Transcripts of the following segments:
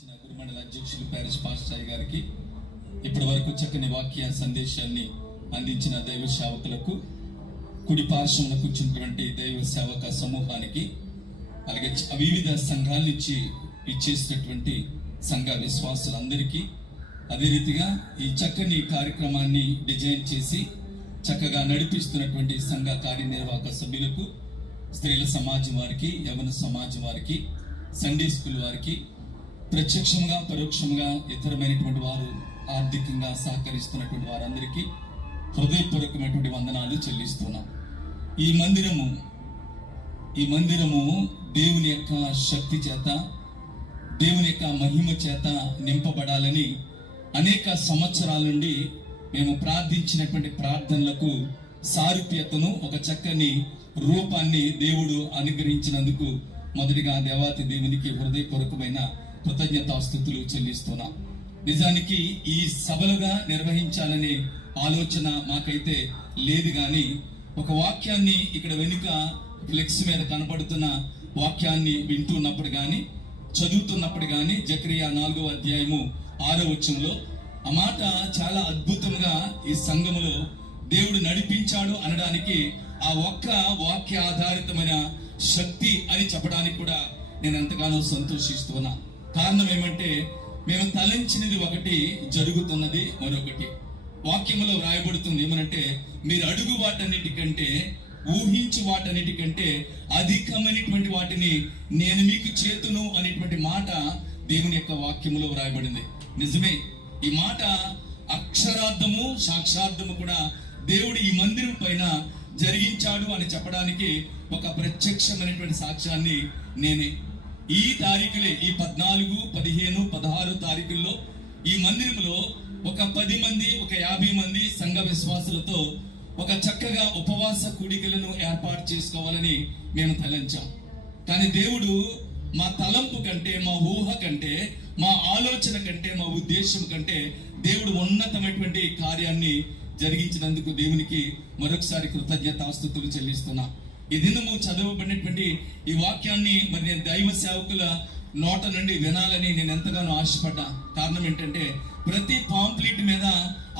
ఇచ్చిన గురుమండల అధ్యక్షులు parish pastor గారికి, ఇప్పటి వరకు చక్కని వాక్య సందేశాన్ని అందించిన దైవ సేవకులకు, కుడి పార్శ్వంలో కూర్చున్నటువంటి దైవ సేవక సమూహానికి, అలాగే వివిధ సంఘాల నుంచి ఇచ్చేసినటువంటి సంఘ విశ్వాసులందరికీ, అదే రీతిగా ఈ చక్కని కార్యక్రమాన్ని డిజైన్ చేసి చక్కగా నడిపిస్తున్నటువంటి సంఘ కార్యనిర్వాహక సభ్యులకు, స్త్రీల సమాజం వారికి, యవన సమాజం వారికి, సండే స్కూల్ వారికి, ప్రత్యక్షంగా పరోక్షంగా ఇతరమైనటువంటి వారు ఆర్థికంగా సహకరిస్తున్నటువంటి వారందరికీ హృదయపూర్వకమైనటువంటి వందనాలు చెల్లిస్తున్నాం. ఈ మందిరము దేవుని యొక్క శక్తి చేత, దేవుని యొక్క మహిమ చేత నింపబడాలని అనేక సంవత్సరాల నుండి మేము ప్రార్థించినటువంటి ప్రార్థనలకు సారూప్యతను, ఒక చక్కని రూపాన్ని దేవుడు అనుగ్రహించినందుకు మొదటిగా దేవాతి దేవునికి హృదయపూర్వకమైన కృతజ్ఞతాస్తుతులు చెల్లిస్తున్నాం. నిజానికి ఈ సభలుగా నిర్వహించాలనే ఆలోచన మాకైతే లేదు, కానీ ఒక వాక్యాన్ని ఇక్కడ వెనుక ఫ్లెక్స్ మీద కనబడుతున్న వాక్యాన్ని వింటున్నప్పుడు కానీ, చదువుతున్నప్పుడు కానీ, జకరియా 4వ అధ్యాయము 6వ వచనంలో ఆ మాట చాలా అద్భుతంగా ఈ సంఘములో దేవుడు నడిపించాడు అనడానికి ఆ ఒక్క వాక్య ఆధారితమైన శక్తి అని చెప్పడానికి కూడా నేను ఎంతగానో సంతోషిస్తున్నా. కారణం ఏమంటే, మేము తలంచినది ఒకటి, జరుగుతున్నది మరొకటి. వాక్యములో వ్రాయబడుతుంది ఏమనంటే, మీరు అడుగు వాటన్నిటికంటే, ఊహించు వాటన్నిటికంటే అధికమైనటువంటి వాటిని నేను మీకు చేతును అనేటువంటి మాట దేవుని యొక్క వాక్యములో వ్రాయబడింది. నిజమే, ఈ మాట అక్షరార్థము సాక్షార్థము కూడా దేవుడు ఈ మందిరం పైన జరిగించాడు అని చెప్పడానికి ఒక ప్రత్యక్షమైనటువంటి సాక్ష్యాన్ని నేనే. ఈ తారీఖులే, ఈ 14, 15, 16 తారీఖుల్లో ఈ మందిరంలో ఒక 10 మంది, ఒక 50 మంది సంఘ విశ్వాసులతో ఒక చక్కగా ఉపవాస కూడికలను ఏర్పాటు చేసుకోవాలని మేము తలంచాం. కానీ దేవుడు మా తలంపు కంటే, మా ఊహ కంటే, మా ఆలోచన కంటే, మా ఉద్దేశం కంటే దేవుడు ఉన్నతమైనటువంటి కార్యాన్ని జరిగించినందుకు దేవునికి మరొకసారి కృతజ్ఞతాస్తుతులు చెల్లిస్తున్నా. ఈ దినము చదవబడినటువంటి ఈ వాక్యాన్ని మరి నేను దైవ సేవకుల నోట నుండి వినాలని నేను ఎంతగానో ఆశపడ్డా. కారణం ఏంటంటే, ప్రతి పాంప్లెట్ మీద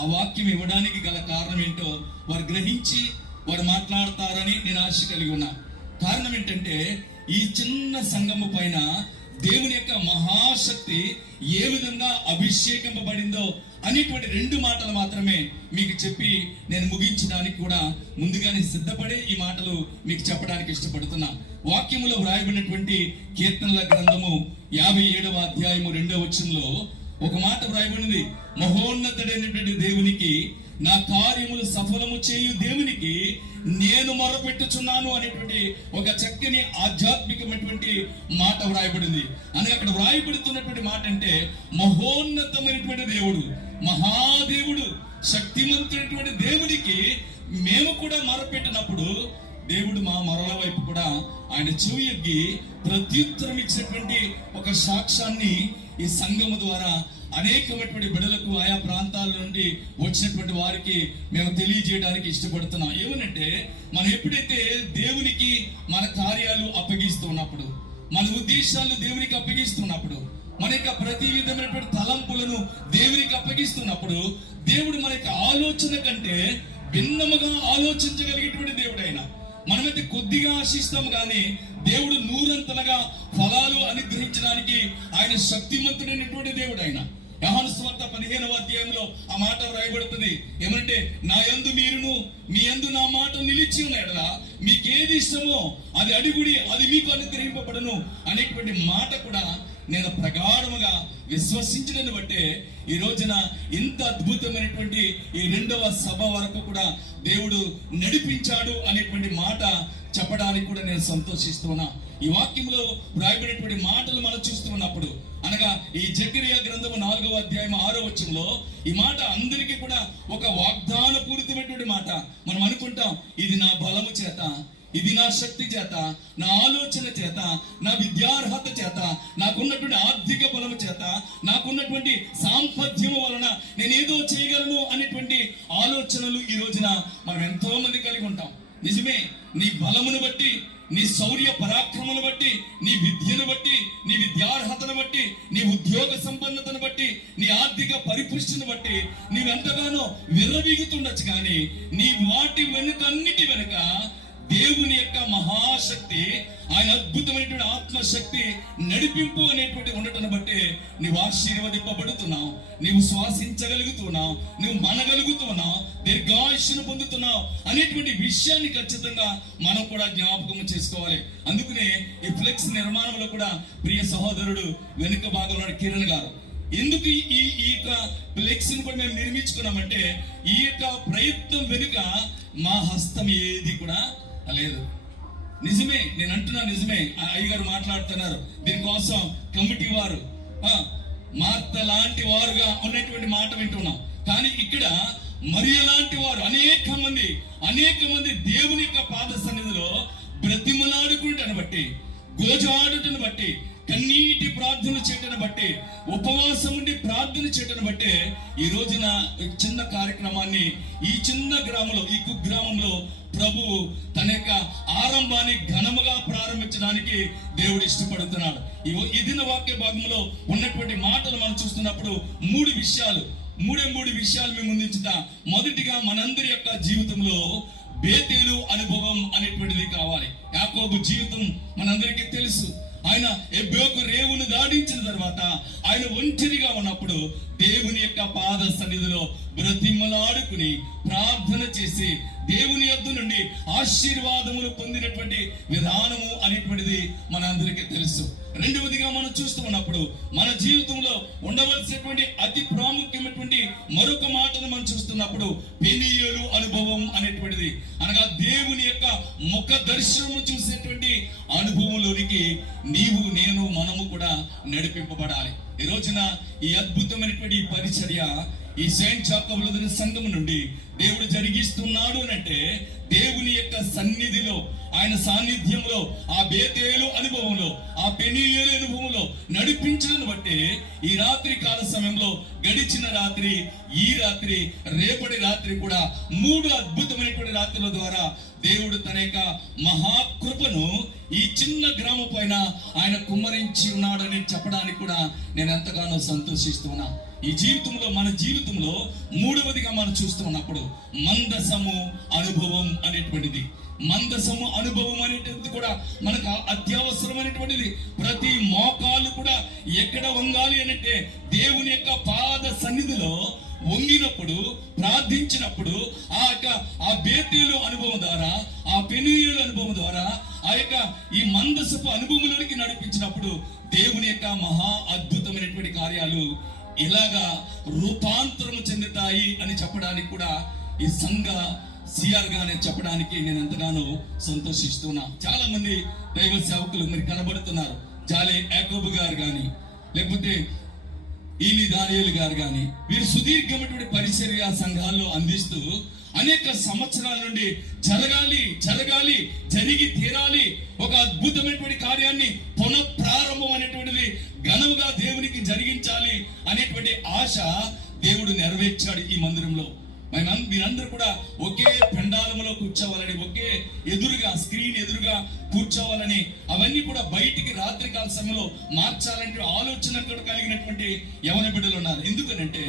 ఆ వాక్యం ఇవ్వడానికి గల కారణం ఏంటో వారు గ్రహించి వారు మాట్లాడతారని నేను ఆశ కలిగి ఉన్నా. కారణం ఏంటంటే, ఈ చిన్న సంఘము పైన దేవుని యొక్క మహాశక్తి ఏ విధంగా అభిషేకింపబడిందో అనేటువంటి 2 మాటలు మాత్రమే మీకు చెప్పి నేను ముగించడానికి కూడా ముందుగానే సిద్ధపడే ఈ మాటలు మీకు చెప్పడానికి ఇష్టపడుతున్నా. వాక్యములో వ్రాయబడినటువంటి కీర్తనల గ్రంథము 57వ అధ్యాయము 2వ వచనంలో ఒక మాట వ్రాయబడింది. మహోన్నతుడైనటువంటి దేవునికి, నా కార్యములు సఫలము చేయు దేవునికి నేను మొరపెట్టుచున్నాను అనేటువంటి ఒక చక్కని ఆధ్యాత్మికమైనటువంటి మాట వ్రాయబడింది. అని అక్కడ వ్రాయబడుతున్నటువంటి మాట అంటే, మహోన్నతమైనటువంటి దేవుడు, మహాదేవుడు, శక్తిమంతుడైనటువంటి దేవుడికి మేము కూడా మొరపెట్టినప్పుడు దేవుడు మా మొరల వైపు కూడా ఆయన చెవియొగ్గి ప్రత్యుత్తరం ఇచ్చినటువంటి ఒక సాక్ష్యాన్ని ఈ సంఘము ద్వారా అనేకమైనటువంటి బిడ్డలకు, ఆయా ప్రాంతాల నుండి వచ్చినటువంటి వారికి మేము తెలియజేయడానికి ఇష్టపడుతున్నాం. ఏమనంటే, మనం ఎప్పుడైతే దేవునికి మన కార్యాలు అప్పగిస్తున్నప్పుడు, మన ఉద్దేశాలు దేవునికి అప్పగిస్తున్నప్పుడు, మన యొక్క ప్రతి విధమైనటువంటి తలంపులను దేవునికి అప్పగిస్తున్నప్పుడు, దేవుడు మన యొక్క ఆలోచన కంటే భిన్నముగా ఆలోచించగలిగేటువంటి దేవుడు ఆయన. మనమైతే కొద్దిగా ఆశిస్తాం, కానీ దేవుడు 100 ఫలాలు అనుగ్రహించడానికి ఆయన శక్తిమంతుడైనటువంటి దేవుడు ఆయన. యోహాను సువార్త 15వ అధ్యాయంలో ఆ మాట వ్రాయబడుతుంది ఏమంటే, నా యందు మీరును, మీ యందు నా మాట నిలిచి ఉన్న ఎడల మీకేది ఇష్టమో అది అడుగుడి, అది మీకు అనుగ్రహింపబడును అనేటువంటి మాట కూడా నేను ప్రగాఢముగా విశ్వసించడాన్ని బట్టే ఈ రోజున ఇంత అద్భుతమైనటువంటి ఈ 2వ సభ వరకు కూడా దేవుడు నడిపించాడు అనేటువంటి మాట చెప్పడానికి కూడా నేను సంతోషిస్తున్నా. ఈ వాక్యంలో వ్రాయబడినటువంటి మాటలు మనం చూస్తున్నప్పుడు, అనగా ఈ జకరియా గ్రంథము 4వ అధ్యాయం 6వ వచనంలో ఈ మాట అందరికీ కూడా ఒక వాగ్దాన పూరితమైనటువంటి మాట. మనం అనుకుంటాం, ఇది నా బలము చేత, ఇది నా శక్తి చేత, నా ఆలోచన చేత, నా విద్యార్హత చేత, నాకున్నటువంటి ఆర్థిక బలము చేత, నాకున్నటువంటి సాంపత్యము వలన నేనేదో చేయగలను అనేటువంటి ఆలోచనలు ఈ రోజున మనం ఎంతో మంది కలిగి ఉంటాం. నిజమే, నీ బలమును బట్టి, నీ శౌర్య పరాక్రమను బట్టి, నీ విద్యను బట్టి, నీ విద్యార్హతను బట్టి, నీ ఉద్యోగ సంపన్నతను బట్టి, నీ ఆర్థిక పరిపుష్టిని బట్టి నీవెంతగానో విర్రవీగుతుండొచ్చు. కానీ నీ వాటి అన్నిటి వెనుక దేవుని యొక్క మహాశక్తి, ఆయన అద్భుతమైనటువంటి ఆత్మశక్తి నడిపింపు అనేటువంటి ఉండటం బట్టి నీవు ఆశీర్వదింపబడుతున్నావు, నీవు శ్వాసించగలుగుతున్నావు, నువ్వు మనగలుగుతున్నావు, దీర్ఘాయుష్ను పొందుతున్నావు అనేటువంటి విషయాన్ని ఖచ్చితంగా మనం కూడా జ్ఞాపకం చేసుకోవాలి. అందుకనే ఈ ఫ్లెక్స్ నిర్మాణంలో కూడా ప్రియ సహోదరుడు వెనుక భాగంలో కిరణ్ గారు ఎందుకు ఈ యొక్క ఫ్లెక్స్ ని కూడా మేము నిర్మించుకున్నామంటే, ఈ యొక్క ప్రయత్నం వెనుక మా హస్తం ఏది కూడా లేదు. నిజమే, నేను అంటున్నా, నిజమే. అయ్యగారు మాట్లాడుతున్నారు, దీనికోసం కమిటీ వారు మార్త లాంటి వారుగా ఉన్నటువంటి మాట వింటున్నాం. కానీ ఇక్కడ మరి లాంటి వారు అనేక మంది దేవుని యొక్క పాద సన్నిధిలో బ్రతిమలాడుకుంటాను బట్టి, గోజాడుటను బట్టి, కన్నీటి ప్రార్థన చేయటను బట్టి, ఉపవాసం ఉండి ప్రార్థన చేయటను బట్టి ఈ రోజున చిన్న కార్యక్రమాన్ని ఈ చిన్న గ్రామంలో, ఈ కుగ్రామంలో ప్రభు తన యొక్క ఆరంభాన్ని ఘనముగా ప్రారంభించడానికి దేవుడు ఇష్టపడుతున్నాడు. ఈ దిన వాక్య భాగంలో ఉన్నటువంటి మాటలు మనం చూస్తున్నప్పుడు మూడు విషయాలు మేము ముందుంచుతా. మొదటిగా మనందరి యొక్క జీవితంలో బేతేలు అనుభవం అనేటువంటిది కావాలి. యాకోబు జీవితం మనందరికీ తెలుసు. ఆయన ఎబ్బేకు రేవును దాటించిన తర్వాత ఆయన ఒంటరిగా ఉన్నప్పుడు దేవుని యొక్క పాద సన్నిధిలో బ్రతిమలాడుకుని ప్రార్థన చేసి దేవుని యొద్ద నుండి ఆశీర్వాదములు పొందినటువంటి విధానము అనేటువంటిది మన అందరికీ తెలుసు. రెండవదిగా మనం చూస్తూ ఉన్నప్పుడు మన జీవితంలో ఉండవలసినటువంటి అతి ప్రాముఖ్యమైనటువంటి మరొక మాటను మనం చూస్తున్నప్పుడు పెనీయేలు అనుభవం అనేటువంటిది, అనగా దేవుని యొక్క ముఖ దర్శనము చూసేటువంటి అనుభవంలోనికి నీవు, నేను, మనము కూడా నడిపింపబడాలి. ఈ రోజున ఈ అద్భుతమైనటువంటి పరిచర్య ఈ సెయింట్ జాకబ్ లూథరన్ సంఘం నుండి దేవుడు జరిగిస్తున్నాడు అంటే దేవుని యొక్క సన్నిధిలో, ఆయన సాన్నిధ్యంలో, ఆ బేతేలు అనుభవంలో, ఆ పెనీయేలు అనుభవంలో నడిపించడం బట్టి ఈ రాత్రి కాల సమయంలో గడిచిన రాత్రి, ఈ రాత్రి, రేపటి రాత్రి కూడా 3 అద్భుతమైనటువంటి రాత్రుల ద్వారా దేవుడు తన యొక్క మహాకృపను ఈ చిన్న గ్రామం పైన ఆయన కుమ్మరించి ఉన్నాడని చెప్పడానికి కూడా నేను ఎంతగానో సంతోషిస్తున్నా. ఈ జీవితంలో, మన జీవితంలో మూడవదిగా మనం చూస్తూ ఉన్నప్పుడు మందసము అనుభవం అనేటువంటిది, మందసము అనుభవం అనేటువంటిది కూడా మనకు అత్యవసరమైనటువంటిది. ప్రతి మోకాలు కూడా ఎక్కడ వంగాలి అంటే దేవుని యొక్క పాద సన్నిధిలో వంగినప్పుడు, ప్రార్థించినప్పుడు ఆ బేతేలు అనుభవం ద్వారా, ఆ పెనీయేలు అనుభవం ద్వారా, ఆ యొక్క ఈ మందసపు అనుభవంలోనికి నడిపించినప్పుడు దేవుని యొక్క మహా అద్భుతమైనటువంటి కార్యాలు ఇలాగా రూపాంతరము చెందుతాయి అని చెప్పడానికి కూడా ఈ సంఘ సిఆర్ గా నేను చెప్పడానికి నేను ఎంతగానో సంతోషిస్తున్నా. చాలా మంది దైవ సేవకులు మరి కనబడుతున్నారు. జాలే యాకోబు గారు కానీ, లేకపోతే ఈలి దానియేలు గారు కానీ, వీరు సుదీర్ఘమైనటువంటి పరిచర్య సంఘాల్లో అందిస్తూ అనేక సంవత్సరాల నుండి జరిగి తీరాలి, ఒక అద్భుతమైనటువంటి కార్యాన్ని పునఃప్రారంభం అనేటువంటిది ఘనముగా దేవునికి జరిగించాలి అనేటువంటి ఆశ దేవుడు నెరవేర్చాడు ఈ మందిరంలో. మీరందరూ కూడా ఒకే పెండాలములో కూర్చోవాలని, ఒకే ఎదురుగా స్క్రీన్ ఎదురుగా కూర్చోవాలని, అవన్నీ కూడా బయటికి రాత్రికాల సమయంలో మార్చాలంటే ఆలోచన కూడా కలిగినటువంటి యవన బిడ్డలు ఉన్నారు. ఎందుకనంటే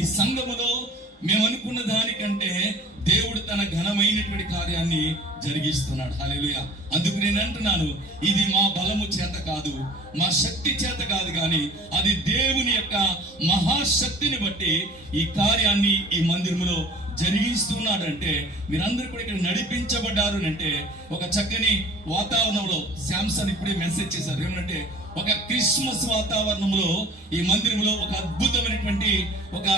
ఈ సంఘములో మేము అనుకున్న దానికంటే దేవుడు తన ఘనమైనటువంటి కార్యాన్ని జరిగిస్తున్నాడు. హల్లెలూయా. అందుకు నేను అంటున్నాను, ఇది మా బలము చేత కాదు, మా శక్తి చేత కాదు, కానీ అది దేవుని యొక్క మహాశక్తిని బట్టి ఈ కార్యాన్ని ఈ మందిరంలో జరిగిస్తున్నాడు. అంటే మీరందరూ కూడా ఇక్కడ నడిపించబడ్డారు అంటే ఒక చక్కని వాతావరణంలో. శాంసన్ ఇప్పుడే మెసేజ్ చేశారు ఏమంటే, ఒక క్రిస్మస్ వాతావరణంలో ఈ మందిరంలో ఒక అద్భుతమైనటువంటి ఒక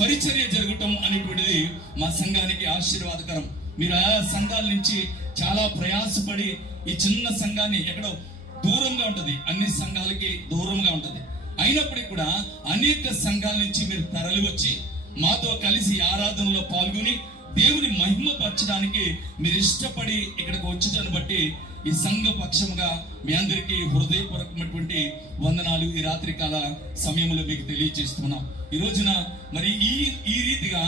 పరిచర్య జరగటం అనేటువంటిది మా సంఘానికి ఆశీర్వాదకరం. మీరు ఆ సంఘాల నుంచి చాలా ప్రయాసపడి ఈ చిన్న సంఘాన్ని, ఎక్కడో దూరంగా ఉంటది, అన్ని సంఘాలకి దూరంగా ఉంటది, అయినప్పటికీ కూడా అనేక సంఘాల నుంచి మీరు తరలి వచ్చి మాతో కలిసి ఆరాధనలో పాల్గొని దేవుని మహిమ పరచడానికి మీరు ఇష్టపడి ఇక్కడికి వచ్చేదాన్ని బట్టి ఈ సంఘ పక్షముగా మీ అందరికీ హృదయపూర్వకమైనటువంటి వందనాలు ఈ రాత్రి కాల సమయంలో మీకు తెలియజేస్తున్నాం. ఈ రోజున మరి ఈ రీతిగా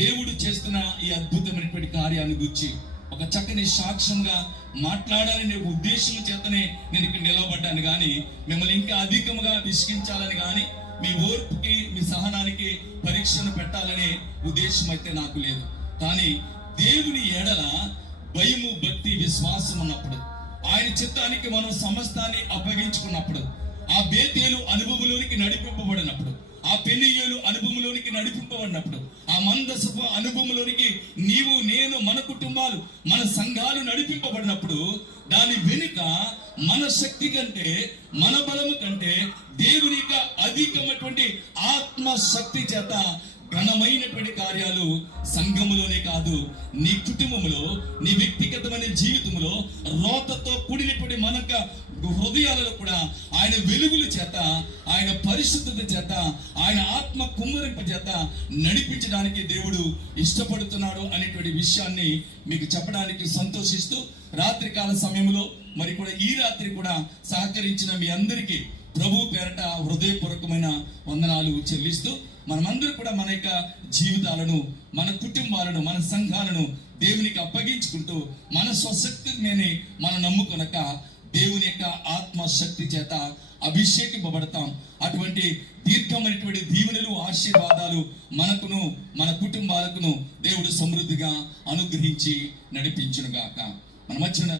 దేవుడు చేస్తున్న ఈ అద్భుతమైనటువంటి కార్యాన్ని గురించి ఒక చక్కని సాక్ష్యంగా మాట్లాడాలనే ఉద్దేశం చేతనే నేను ఇక్కడ నిలవబడ్డాను కానీ మిమ్మల్ని ఇంకా అధికముగా విసిగించాలని కానీ మీ ఓర్పుకి మీ సహనానికి పరీక్షను పెట్టాలనే ఉద్దేశం అయితే నాకు లేదు. కానీ దేవుని ఎడల భయము, భక్తి, విశ్వాసం ఉన్నప్పుడు, ఆయన చిత్తానికి మనం సమస్తాన్ని అప్పగించుకున్నప్పుడు, ఆ బేతేలు అనుభవంలోనికి నడిపింపబడినప్పుడు, ఆ పెనియేలు అనుభవంలోనికి నడిపింపబడినప్పుడు, ఆ మందసపు అనుభవంలోనికి నీవు, నేను, మన కుటుంబాలు, మన సంఘాలు నడిపింపబడినప్పుడు, దాని వెనుక మన శక్తి కంటే, మన బలము కంటే దేవుని యొక్క అధికమైనటువంటి ఆత్మ శక్తి చేత ఘనమైనటువంటి కార్యాలు సంఘములోనే కాదు, నీ కుటుంబంలో, నీ వ్యక్తిగతమైన జీవితంలో, రోతతో కూడినటువంటి మన హృదయాలలో కూడా ఆయన వెలుగుల చేత, ఆయన పరిశుద్ధత చేత, ఆయన ఆత్మ కుమ్మరింపు చేత నడిపించడానికి దేవుడు ఇష్టపడుతున్నాడు అనేటువంటి విషయాన్ని మీకు చెప్పడానికి సంతోషిస్తూ, రాత్రికాల సమయంలో మరి కూడా ఈ రాత్రి కూడా సహకరించిన మీ అందరికీ ప్రభు పేరట హృదయపూర్వకమైన వందనాలు చెల్లిస్తూ, మనమందరూ కూడా మన యొక్క జీవితాలను, మన కుటుంబాలను, మన సంఘాలను దేవునికి అప్పగించుకుంటూ, మన స్వశక్తిని మనం నమ్ముకొనక దేవుని యొక్క ఆత్మశక్తి చేత అభిషేకింపబడతాం. అటువంటి దీర్ఘమైనటువంటి దీవెనలు, ఆశీర్వాదాలు మనకును, మన కుటుంబాలకును దేవుడు సమృద్ధిగా అనుగ్రహించి నడిపించునుగాక. మన మధ్య